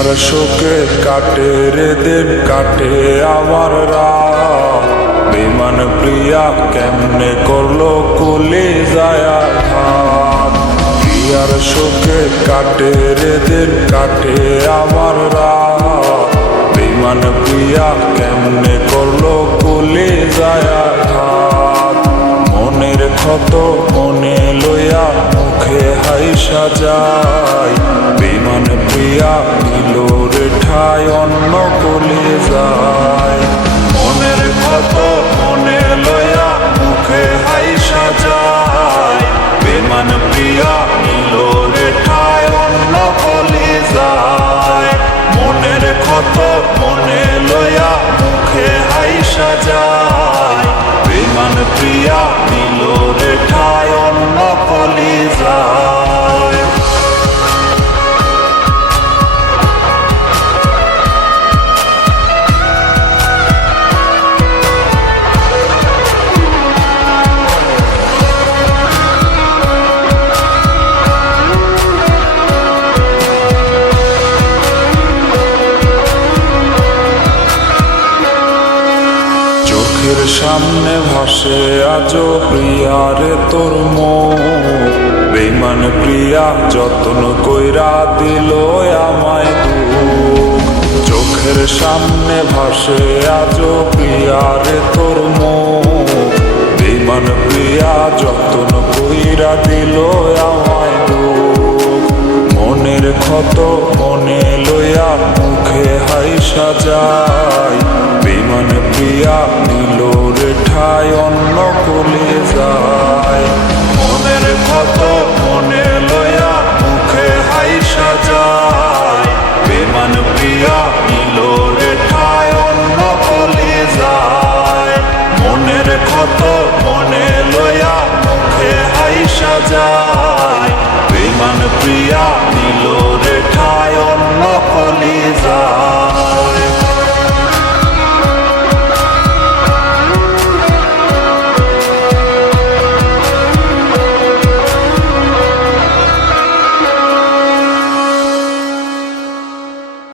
প্রিয়ার শোকে কাটে রে দিন কাটে আমার রাত। বেমান প্রিয়া কেমনে করলো কলি যায় আঘাত। প্রিয়ার শোকে কাটে রে দিন কাটে আমার রাত। বেমান প্রিয়া কেমনে করলো কলি যায় আঘাত। মনের ক্ষত মনে লইয়া মুখে হাইসা যায়। বেমান প্রিয়া দিল রে ঠাই অন্য কলি যায়। মনের ক্ষত মনে লইয়া মুখে হাইসা যায়। বেমান প্রিয়া দিল রে ঠাই অন্য কলি যায়। মনের ক্ষত মনে লইয়া মুখে হাইসা যায়। বেমান প্রিয়া দিল রে ঠাই অন্য কলি যায়। চোখের সামনে ভাসে আজো প্রিয়ারে তোর মুখ। বেমান প্রিয়া যত্ন কইরা দিল আমায় দুঃখ। চোখের সামনে ভাসে আজো প্রিয়ারে তোর মুখ। বেমান প্রিয়া যত্ন কইরা দিল আমায় দুঃখ। মনের ক্ষত মনে লইয়া মুখে হাইসা যায়। বেমান প্রিয়া